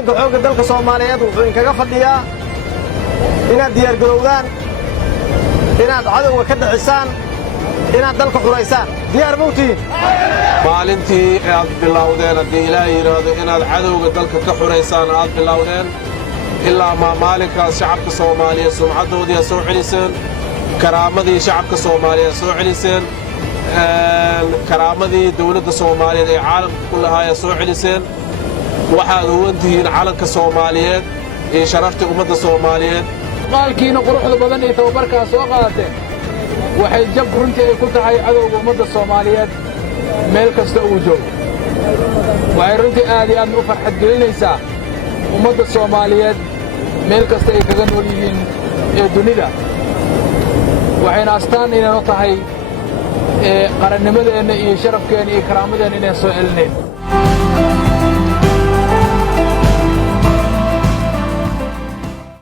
ciidanka xoogga dalka Soomaaliyeed wuxuu inkaga fadhiyaa inaad diyaar garowdaan inaad cadowga ka dhacisaan inaad dalka xuraysaan diyaar mawtiin maalintii aad bilowdeen haddii ilaahay yiraahdo inaad cadowga dalka ka xuraysaan aad bilowdeen ilaa maalinkaas shacabka Soomaaliyeed sumcadoodii soo celiseen karaamadii shacabka Soomaaliyeed soo celiseen karaamadii dawladda Soomaaliyeed ee caalamka ku lahaayeen soo celiseen waxaad uwantihiin calanka Soomaaliyeed iyo sharafta ummadda Soomaaliyeed maalkiina quruxda badan ee tababarka soo qaateen waxay jab runtii ay ku tahay cadowga ummadda Soomaaliyeed meel kasta uu joogo waxay runtii aad iyo aad u farxad gelinaysaa ummadda Soomaaliyeed meel kasta ay kaga nool yihiin ee dunida waxayna astaan inay tahay qarannimadeena iyo sharafkeena iyo karaamadeenna inay soo celinayno